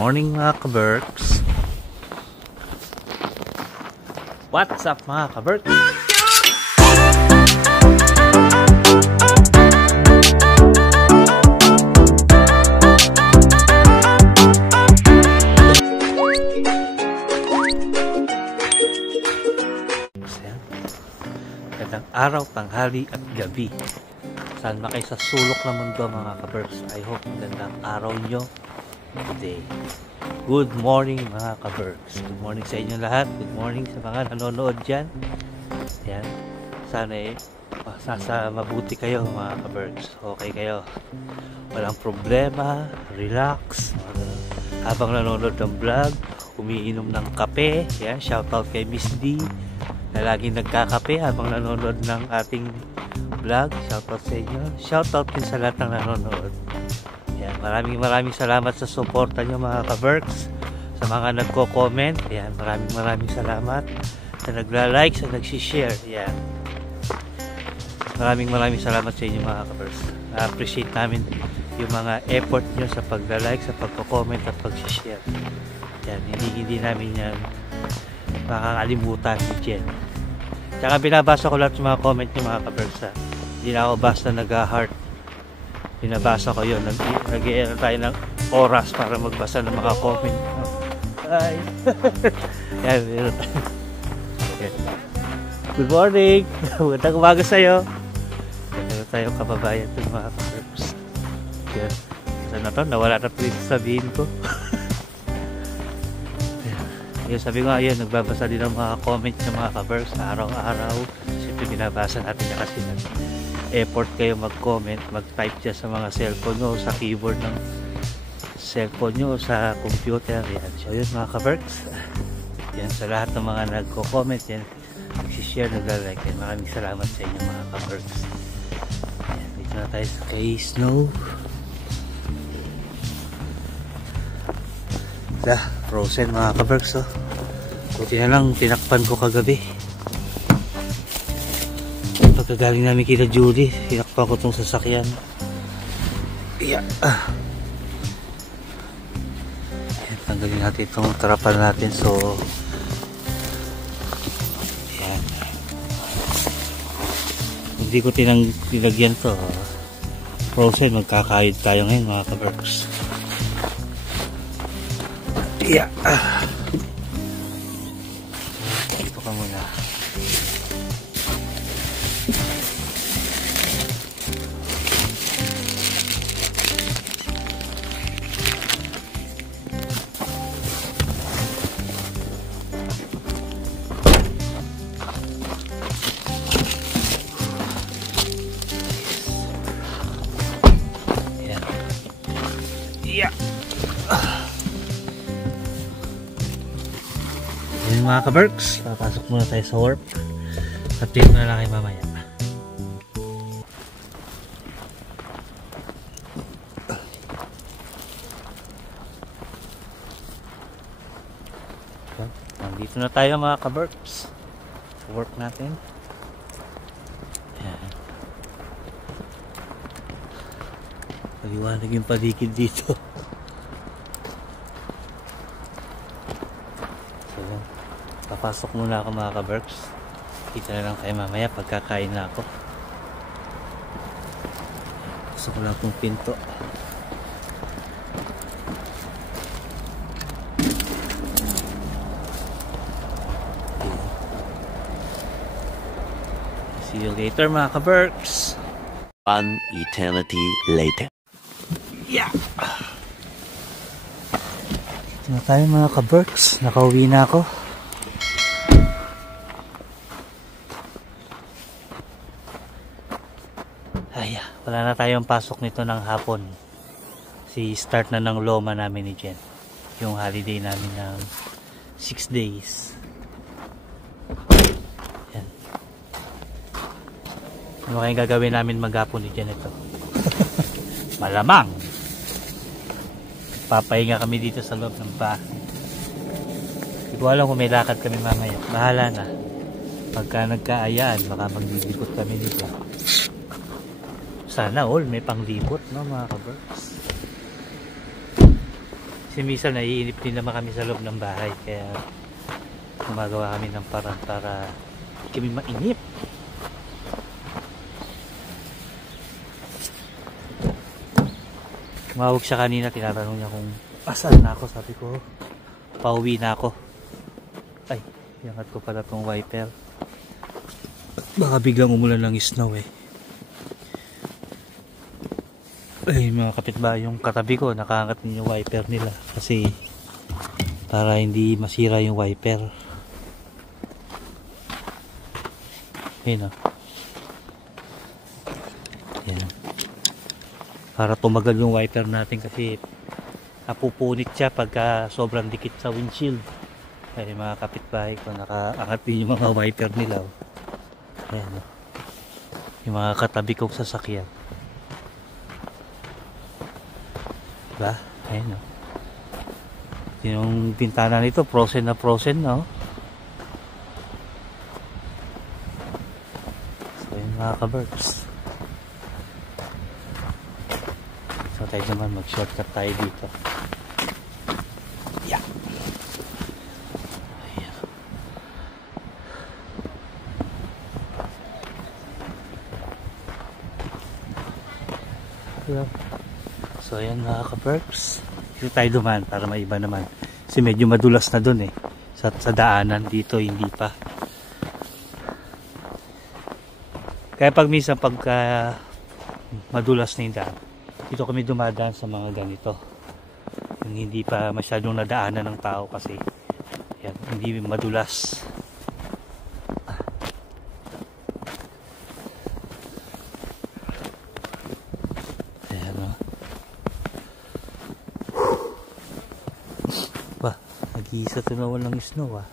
Morning mga ka-Berks. What's up mga ka-Berks? Gandang araw, tanghali at gabi. Saan na kayo sa sulok ng mundo mga ka-Berks? I hope gandang araw nyo today. Good morning mga ka-Berks. Good morning sa inyo lahat. Good morning sa mga nanonood dyan. Yan. Sana sasa mabuti kayo mga ka-Berks. Okay kayo. Walang problema. Relax. Habang nanonood ng vlog, umiinom ng kape. Yan. Shoutout kay Miss D na laging nagkakape habang nanonood ng ating vlog. Shoutout sa inyo. Shoutout din sa lahat ng nanonood. Yan, maraming salamat sa suporta nyo mga ka-Berks, sa mga nagko-comment. Yan, maraming salamat sa nagla-like, sa nag-share. Yan, maraming salamat sa inyo mga ka-Berks. Na-appreciate namin yung mga effort nyo sa pagla-like, sa pagko-comment at pag-share. Yan, hindi namin yan makakalimutan ni Jen. Tsaka binabasa ko lahat sa mga comment nyo mga ka-Berks. Hindi na ako basta nag-heart. Binabasa ko yun. Nag-i-era tayo ng oras para magbasa ng mga comment. Ay. Yan, meron tayo. Okay. Good morning. Magandang umaga sa'yo. Meron tayong kababayan ito mga ka-Berks. Yan. Saan na to? Nawala na po yung sabihin ko. Yan, sabi ko ayun, nagbabasa din ng mga comment ng mga ka-Berks sa araw-araw. Siyempre binabasa natin na kasi effort kayo mag-comment, mag-type dyan sa mga cellphone nyo, sa keyboard ng cellphone nyo, sa computer. Yan. So yun mga ka-Berks. Yan, sa lahat ng mga nagko-comment, yan, nag-share, nag-like. Maraming salamat sa inyo mga ka-Berks. Yan, dito na tayo sa kay Snow. Frozen mga ka-Berks. Oh. Buti na lang, tinakpan ko kagabi. Pagkagaling namin kita Judy, tinakpan ko itong sasakyan. Yeah. Ayan, tanggalin natin itong tarapan natin. So ayan. Hindi ko tinagyan to. Frozen, magkakayod tayo ngayon mga ka-Berks. Yeah. Ito ka muna. Yeah. Ayan mga ka-Berks, papasok muna tayo sa warp. Update na lang kayo mamaya. So, nandito na tayo mga ka-Berks sa warp natin. Ayan. Paliwanag yung paligid dito. Papasok muna ako mga ka-Berks. Kita na lang tayo mamaya pagkakain na ako. Pasok ko lang itong pinto. See you later mga ka-Berks. One eternity later. Yeah! Ito na tayo mga ka-Berks. Nakauwi na ako. Wala na tayong pasok nito ng hapon. Start na ng loma namin ni Jen. Yung holiday namin ng 6 days. Yan. Ano kayong gagawin namin maghapon ni Jen ito? Malamang papahinga kami dito sa loob ng bahay. Hindi ko alam kung may lakad kami mamaya. Bahala na. Pagka nagkaayaan, baka maglilibot kami dito. Sana all may panglibot, no mga ka-Berks. Si Misa, naiinip din naman kami sa loob ng bahay. Kaya gumagawa kami ng parang para kami mainip. Tumawag siya kanina, tinatanong niya kung asan na ako. Sabi ko, pauwi na ako. Ay, iangat ko pala tong wiper. Baka biglang umulan ng snow eh. Ay, mga kapitbahay, yung katabi ko, nakaangat din yung wiper nila. Kasi, para hindi masira yung wiper. Ayun o. Ayan. Para tumagal yung wiper natin kasi napupunit siya pagka sobrang dikit sa windshield. Ay, mga kapitbahay ko, nakaangat din yung mga wiper nila. Oh. Ayan o. Yung mga katabi kong sasakyan. Diba? Ayan o. Yung bintana nito, frozen na frozen, no? So, yun mga ka-birds. So, tayo naman mag-shortcut tayo dito. Yeah. Ayan. Hello. So ayan mga ka-perks, dito tayo dumaan para maiba naman kasi medyo madulas na dun eh sa daanan. Dito hindi pa, kaya pag minsan pagka madulas na yung daan, dito kami dumadaan sa mga ganito yung hindi pa masyadong nadaanan ng tao kasi yan, hindi madulas. Nag-iisa ito na walang snow ah.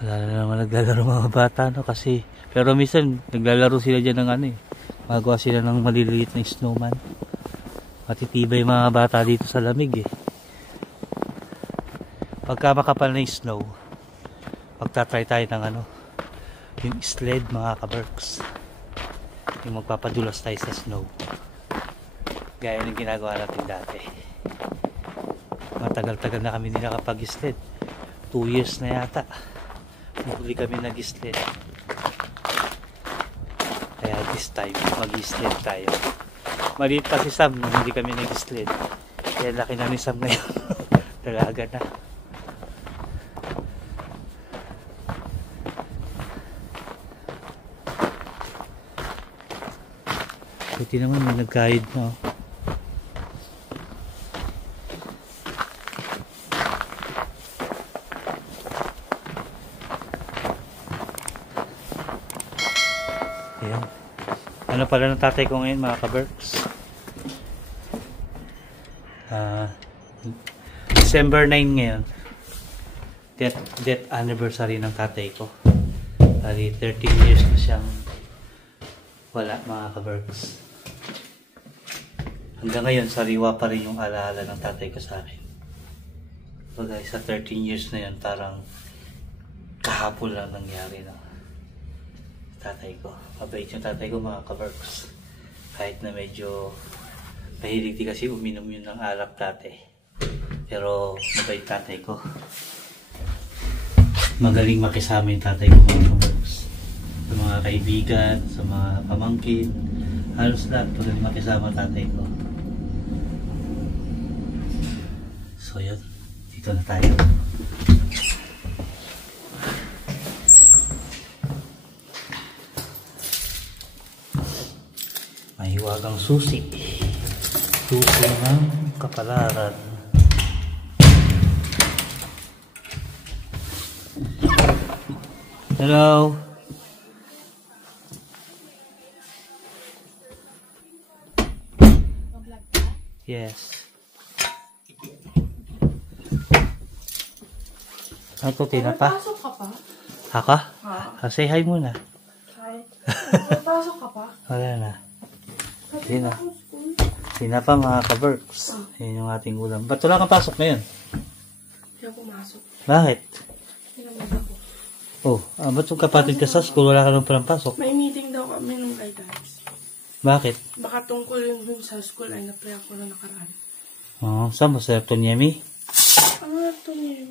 Wala na naman naglalaro mga bata no kasi. Pero minsan naglalaro sila dyan ng ano eh. Magawa sila ng maliliit na snowman. Matitibay mga bata dito sa lamig eh. Pagka makapal na yung snow, magta-try tayo ng ano, yung sled mga ka-berks. Yung magpapadulas tayo sa snow. Gaya ng ginagawa natin dati. Matagal-tagal na kami nila nakapag-sled. 2 years na yata. Huli kami nag-sled. Kaya this time, mag-sled tayo. Maliit pa si Sam nung hindi kami nag-sled. Kaya laki na ni Sam ngayon. Dalaga na. Buti naman may nag-guide no. Ayan. Ano pala ng tatay ko ngayon mga ka-berks? December 9 ngayon. Death anniversary ng tatay ko. 13 years na siyang wala mga ka-berks. Hanggang ngayon sariwa pa rin yung alaala ng tatay ko sa akin. So guys, sa 13 years na yun, parang kahapon lang nangyari na. Tatay ko. Mabait yung tatay ko mga ka-berks. Kahit na medyo mahilig di kasi uminom yun ng alak dati. Pero mabait tatay ko. Magaling makisama yung tatay ko mga ka-berks. Sa mga kaibigan, sa mga pamangkin. Halos lahat magaling makisama tatay ko. So yun. Dito na tayo. Mahiwagang susi. Susi ng kapalaran. Hello. Yes. Ano to, tinapa? Pasok ka pa? Ako? Ha? Say hi muna. Hi. Pasok ka pa? Wala na. Hindi na. Tinapa mga ka-berks. Yan yung ating ulam. Ba't wala kang pasok ngayon? Hindi ako pumasok. Bakit? Hinamad ako. Oh, ba't yung kapatid ka sa school? Wala ka nang palang pasok? May meeting daw kami nung kay guys. Bakit? Baka tungkol yung sa school ay na-play ako na nakaraan. Saan mo? Sa Tonyemi? Ano ito niya?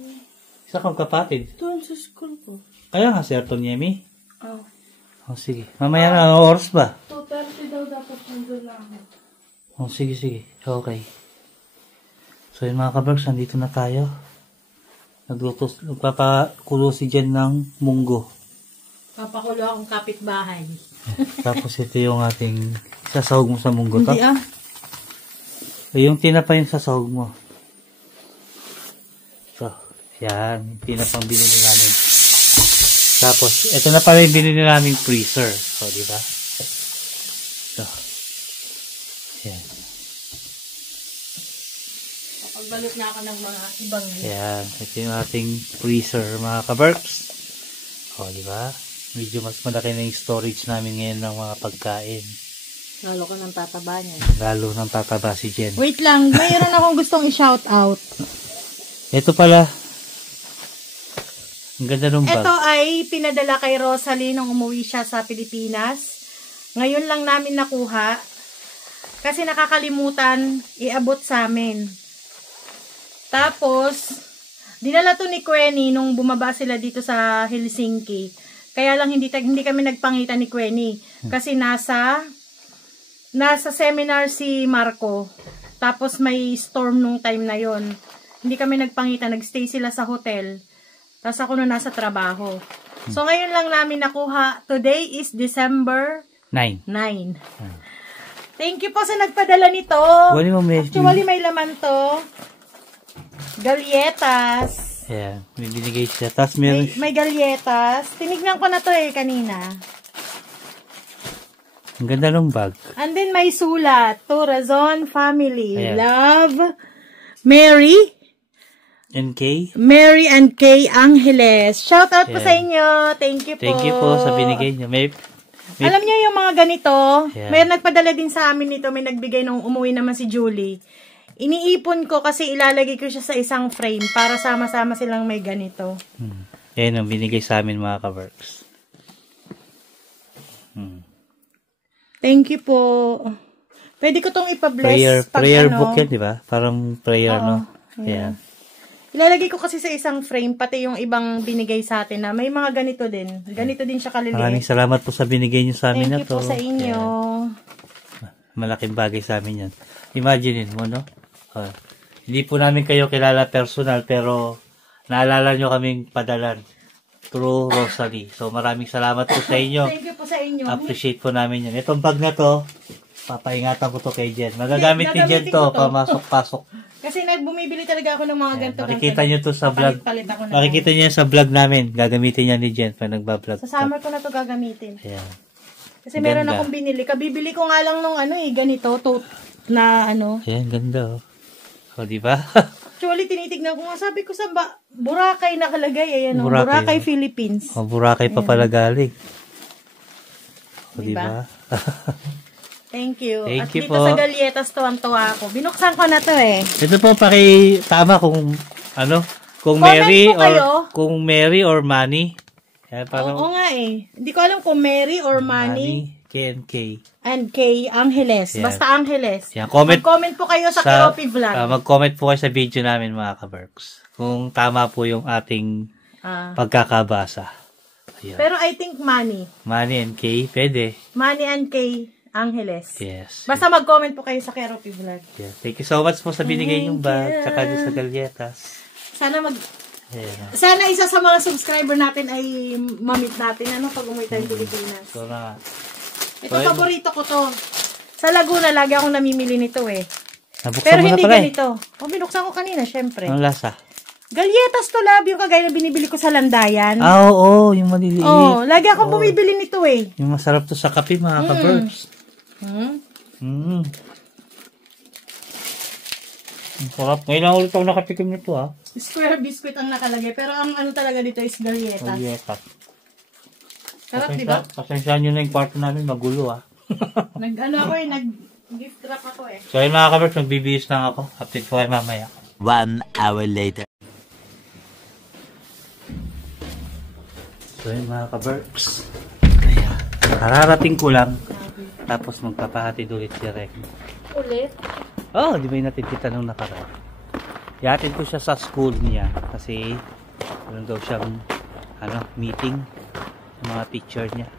Isa kang kapatid. Doon sa school ko. Kaya nga, Sir Tonyemi. Oh. Sige. Mamaya na, anong oras ba? 2:30 daw dapat nandun na ako. Sige. Okay. So yun mga kaberks, nandito na tayo. Nagpapakulo si Jen ng munggo. Papakulo akong kapitbahay. Tapos ito yung ating sasahog mo sa munggo. Hindi Yung tinapa yung sasahog mo. So, yan. Yung tinapang binili namin. Tapos, ito na pala yung binili namin freezer. So, di ba? So, yan. Pagbalot na ako ng mga ibang Yan. Ito yung ating freezer, mga kaberks. O, di ba? Medyo mas malaki na yung storage namin ngayon ng mga pagkain. lalo ko ng tataba niya. Lalo nang tataba si Jen. Wait lang, mayroon akong gustong i-shout out. Ito pala. Ang ganda ng bag. Ito ay pinadala kay Rosalie nung umuwi siya sa Pilipinas. Ngayon lang namin nakuha. Kasi nakakalimutan iabot sa amin. Tapos, dinala to ni Quenny nung bumaba sila dito sa Helsinki. Kaya lang hindi kami nagpangita ni Quenny. Kasi nasa seminar si Marco. Tapos may storm nung time na yon. Hindi kami nagpangita. Nagstay sila sa hotel. Tapos ako na nasa trabaho. So ngayon lang namin nakuha. Today is December 9. Thank you po sa nagpadala nito. Actually may laman to. Galyetas. Ayan, may binigay siya. Tapos may galyetas. Tinignan ko na to kanina. Ang ganda ng bag. And then may sulat. To Razon Family. Ayan. Love, Mary and Kay. Mary and Kay Angeles. Shout out po sa inyo. Thank you po. Thank you po sa binigay niyo. Alam niyo yung mga ganito, yeah. may nagpadala din sa amin nito, may nagbigay nung umuwi naman si Julie. Iniipon ko kasi ilalagay ko siya sa isang frame para sama-sama silang may ganito. Yan ang binigay sa amin mga ka-works. Thank you po. Pwede ko tong ipa-bless. Prayer book yan, di ba? Parang prayer, no? Yeah. Ilalagay ko kasi sa isang frame, pati yung ibang binigay sa atin na may mga ganito din. Ganito din siya kaliliit. Maraming salamat po sa binigay niyo sa amin na to. Thank you po sa inyo. Malaking bagay sa amin yan. Imaginein mo, no? Hindi po namin kayo kilala personal, pero naalala nyo kaming padalan through Rosalie. So maraming salamat po sa inyo. Thank you po sa inyo. Appreciate po namin yan. Itong bag na to, papaingatan ko to kay Jen. Magagamit ni Jen to, pamasok-pasok. Kasi bumibili talaga ako ng mga ganito. Makikita nyo to sa vlog. Makikita nyo sa vlog namin. Gagamitin niya ni Jen pag nagbablog. Sa summer ko na to gagamitin. Ayan. Kasi meron akong binili. Kabibili ko nga lang nung ganito. Ayan, ganda oh. O, diba? Actually, tinitignan ko nga. Sabi ko sa Boracay nakalagay. Ayan o. Boracay, Boracay, Philippines. O, Boracay pa pala galing. O, diba? Thank you. Thank At you dito po. sa Galyetas, tuwang-tuwa ako. Binuksan ko na to Ito po, tama kung kung Mary or Manny. Oo nga Hindi ko alam kung Mary or Manny. K&K. And Kay Angeles. Yeah. Basta Angeles. Yeah, mag-comment po kayo sa Keropi Vlog. Mag-comment po kayo sa video namin mga ka-Berks. Kung tama po yung ating pagkakabasa. Ayan. Pero I think Manny. Manny and Kay, pwede. Manny and Kay Angeles. Yes. Basta mag-comment po kayo sa Keropi Vlog. Yeah. Thank you so much po sa binigay yung bag. Tsaka sa galyetas. Sana isa sa mga subscriber natin ay mamit natin pag umuwi tayong Pilipinas. So na. Ito, paborito ko to. Sa Laguna, lagi akong namimili nito Nabuksan pero mo hindi na pala ganito. Binuksan ko kanina, syempre. Ang lasa? Galyetas to, love. Yung kagaya na binibili ko sa Landayan. Oo, yung maliliit. Lagi akong bumibili nito Yung masarap to sa kape, mga ka-Berks. Ang sarap. Ngayon lang ulit ako nakatikim nito, Square biscuit ang nakalagay. Pero ang talaga dito is galyetas. Galyetas. Sarap, diba? Pasensyahan nyo na yung kwarto namin, magulo nag-gift wrap ako So yun mga ka-Berks, magbibihis lang ako. Update ko kayo mamaya. 1 hour later. So yun mga ka-Berks. Kararating ko lang. Tapos magpapahatid ulit si Rek. Ulit? Oh, di ba yung natin kita nung nakaraan? Ihatid ko siya sa school niya kasi meron daw siyang meeting sa mga teacher niya.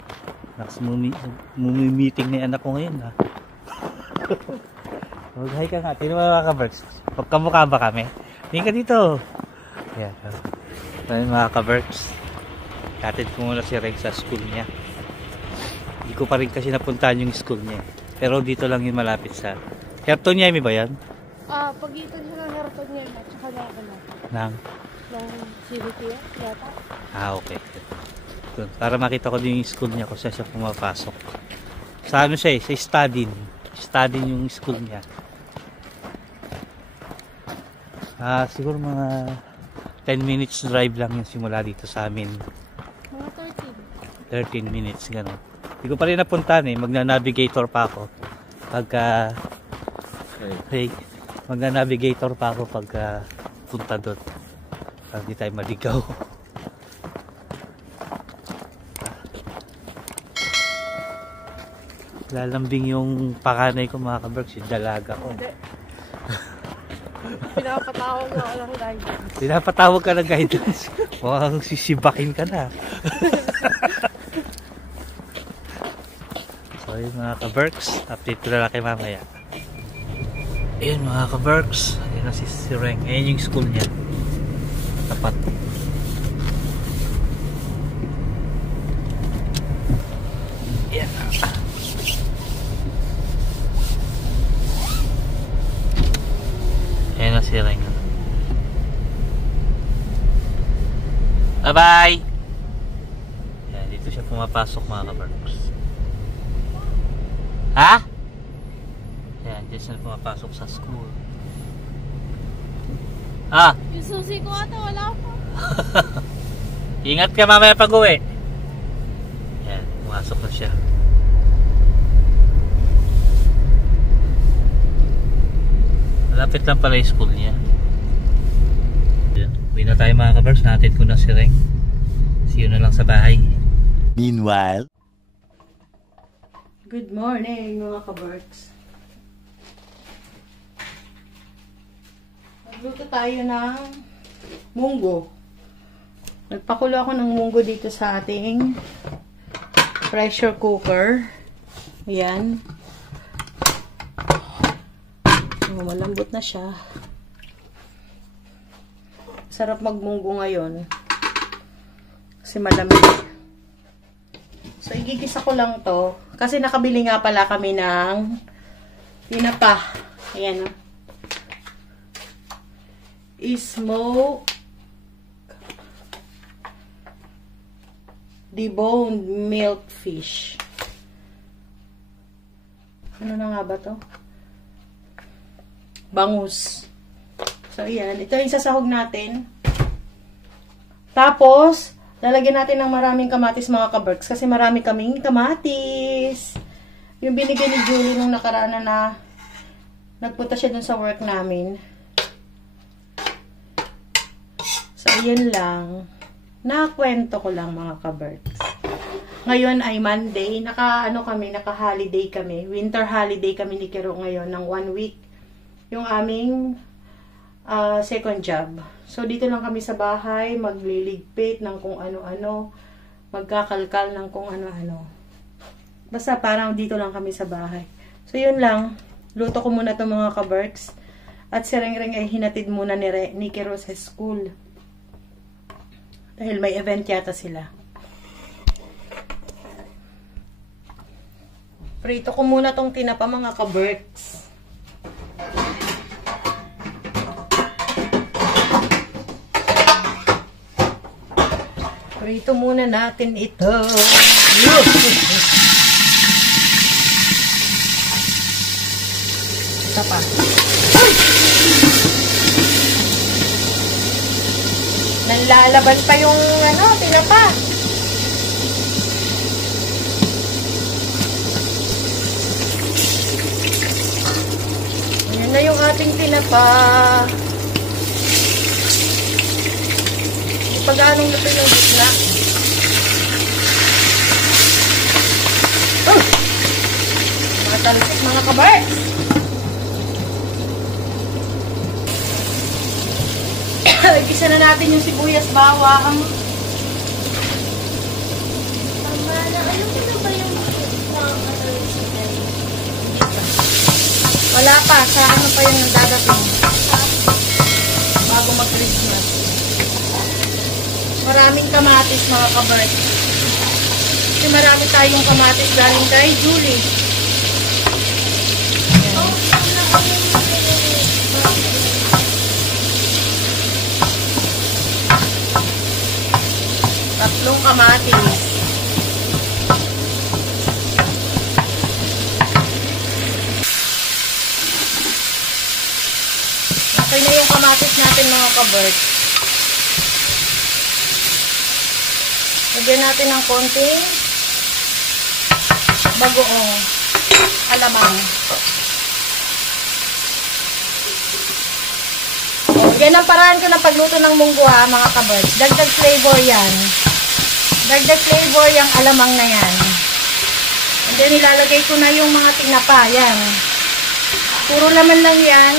Meeting na yung anak ko ngayon ha. Mag-hi ka nga. Tino mga ka-Berks. Pagkamukha ba kami? Tingin ka dito. Ayan. Ayan mga ka-Berks. Ihatid ko muna si Reg sa school niya. Hindi ko pa rin kasi napuntahan yung school niya. Pero dito lang yung malapit sa Herton niya, ba yan? Pagitan siya ng Herton niya at saka Nang? ng CBT yata. Okay. Doon, para makita ko din yung school niya kung saan siya pumapasok. Sa ano siya sa Stadin. Stadin yung school niya. Siguro mga 10 minutes drive lang yung simula dito sa amin. Mga 13 minutes, gano'n. Hindi ko pa rin napuntahan magna-navigator pa ako. Magna-navigator pa ako pagka punta doon. Para hindi tayo maligaw. Lalambing yung pakanay ko mga ka-Berks, yung dalaga ko. Pinapatawag na ako ng guidance. Pinapatawag ka ng guidance. Mukhang sisibakin ka na. So yun mga ka-Berks, update ko na lang kay mamaya. Ayun mga ka-Berks, ayun na si Reng. Ayun yung school niya. Tapat. Yan na. Ayun na si Reng. Bye-bye! Yan, dito siya pumapasok mga ka-Berks. Ha? Yan, dito siya pumapasok sa school. Yung susi ko ata, wala pa. Ingat ka mamaya pag uwi. Yan, pumasok na siya. Malapit lang pala yung school niya. Uwi na tayo mga ka-Berks. Natin ko na si Reng. See you na lang sa bahay. Meanwhile, Good morning mga ka-Berks. Magluto tayo ng munggo. Nagpakulo ako ng munggo dito sa ating pressure cooker. Ayan. So, malambot na siya. Sarap magmunggo ngayon. Kasi malamig. So, igigisa ko lang to. Kasi nakabili nga pala kami ng tinapa. Ayan o. Smoke deboned milk fish. Ano na nga ba to? Bangus. So, ayan. Ito yung sasahog natin. Tapos, lalagyan natin ng maraming kamatis mga ka-Berks. Kasi marami kaming kamatis. Yung binigay ni Julie nung nakaraan na nagpunta siya dun sa work namin. So, yun lang. Nakwento ko lang mga ka-Berks. Ngayon ay Monday. Naka-holiday kami. Winter holiday kami ni Kiro ngayon ng 1 week. Yung aming second job. So, dito lang kami sa bahay, magliligpit ng kung ano-ano, magkakalkal ng kung ano-ano. Basta parang dito lang kami sa bahay. So, yun lang. Luto ko muna itong mga ka-Berks. At si Reng-Reng ay hinatid muna ni Kiro sa school. Dahil may event yata sila. Prito ko muna tong tinapa mga ka-Berks. Prito muna natin ito. Ito pa. Nanlalaban pa yung tinapa. Ayan na yung ating tinapa. Pag-anong luto yung gitna. Oh! talsik mga kabarks. Igisa na natin yung sibuyas, bawang. Wala pa, sa ano pa yung dadating bago mag-Christmas. Maraming kamatis mga kabarks. Kasi marami tayong kamatis galing kay Julie. Tatlong kamatis. Okay na yung kamatis natin mga kabert. Lagyan natin ng konting bagoong alamang. Yan ang paraan ko ng pagluto ng munggo ha mga kabert. Dagdag flavor yan. Dagdag flavor yung alamang na yan. And then ilalagay ko na yung mga tinapa. Yan. Puro laman lang yan.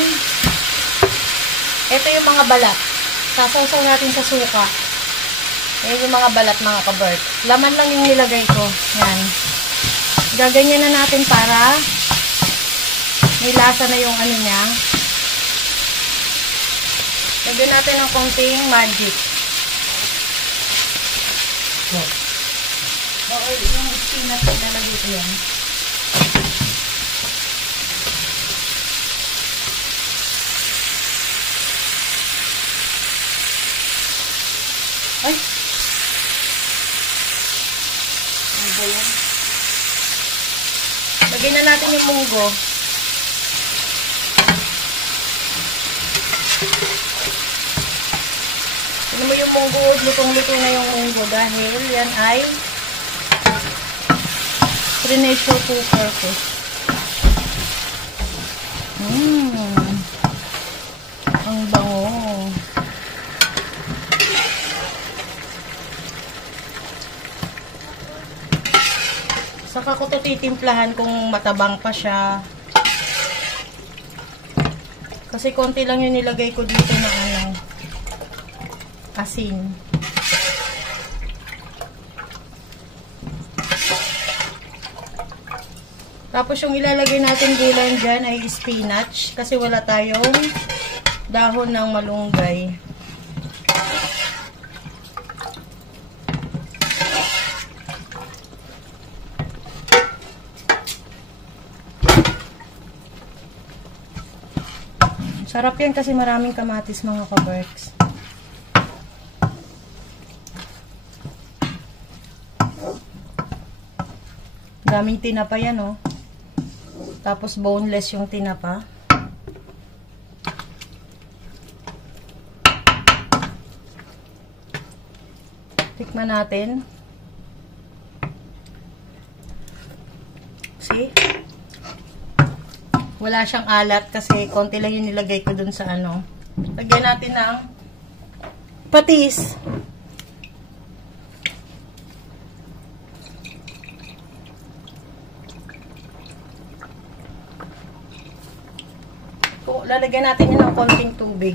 Ito yung mga balat. Sasawsaw natin sa suka. Yan yung mga balat mga kabert. Laman lang yung nilagay ko. Yan. Gaganyan na natin para may lasa na yung ano niya. Lagyan natin ng konting magic. Oo, yung spinach na nalagay ko yan. Ay! Ano ba yan? Lagyan na natin yung munggo. Tignan mo yung munggo, lutong-luto na yung munggo dahil yan ay pre-pressure cooker ko. Ang bango. Saka ko ito titimplahan kung matabang pa siya. Kasi konti lang yung nilagay ko dito na ano, asin. Tapos yung ilalagay natin gulay dyan ay spinach. Kasi wala tayong dahon ng malunggay. Sarap yan kasi maraming kamatis mga kaberks. Daming tinapa yan oh. Tapos boneless yung tinapa. Tikman natin. See? Wala siyang alat kasi konti lang yung nilagay ko dun sa ano. Lagyan natin ng patis. Lalagyan natin yun ng konting tubig.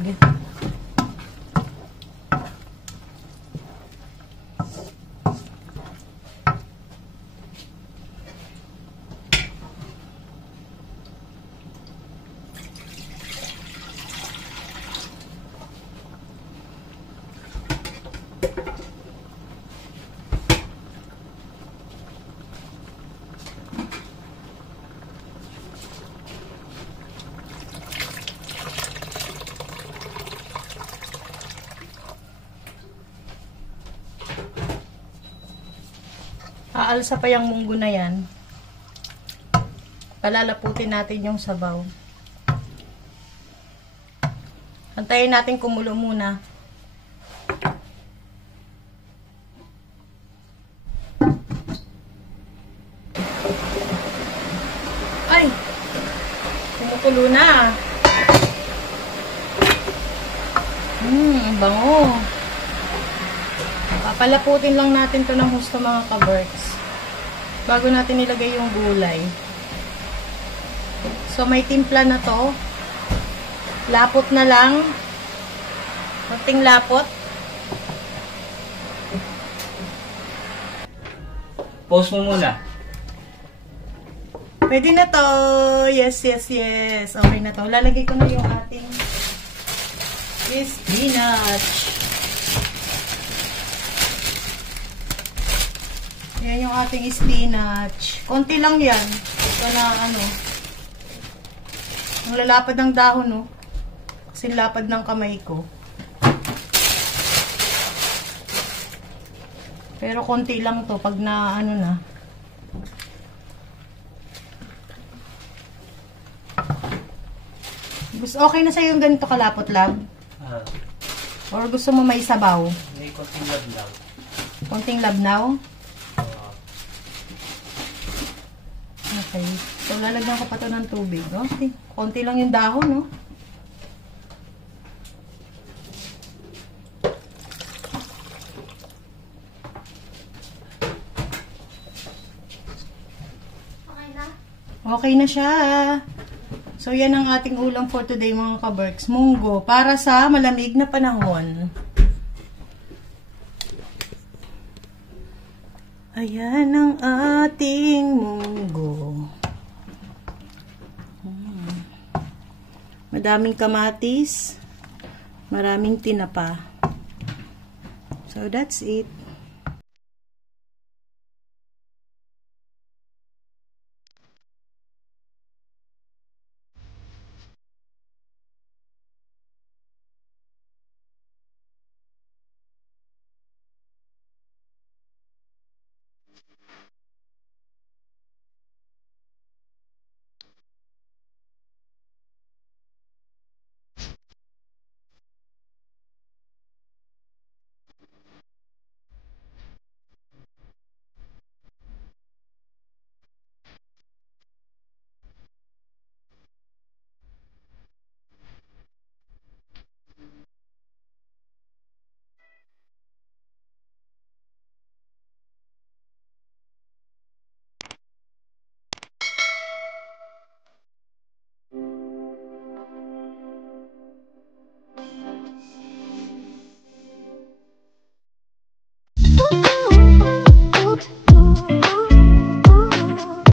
Aalsa pa yung munggo na yan. Palalaputin natin yung sabaw. Antayin natin kumulo muna. Ay! Kumukulo na. Bango. Papalaputin lang natin to ng husto mga kaberks. Bago natin ilagay yung gulay. So, may timpla na to. Lapot na lang. Konting lapot. Post mo muna. Pwede na to. Yes, yes, yes. Okay na to. Lalagay ko na yung ating spinach. Yan yung ating spinach. Konti lang yan. Ito na ano. Ang lalapad ng dahon, no? Kasi lapad ng kamay ko. Pero konti lang to pag na ano na. Gusto okay na sa'yo yung ganito kalapot, lab? Or gusto mo may sabaw? May konting lablaw. Konting labnaw? Okay. So, lalagyan ko pa to ng tubig. Okay. Konti lang yung dahon, no? Okay na siya. So, yan ang ating ulam for today, mga kaberks. Munggo. Para sa malamig na panahon. Ayan ang ating munggo. Madaming kamatis. Maraming tinapa. So, that's it.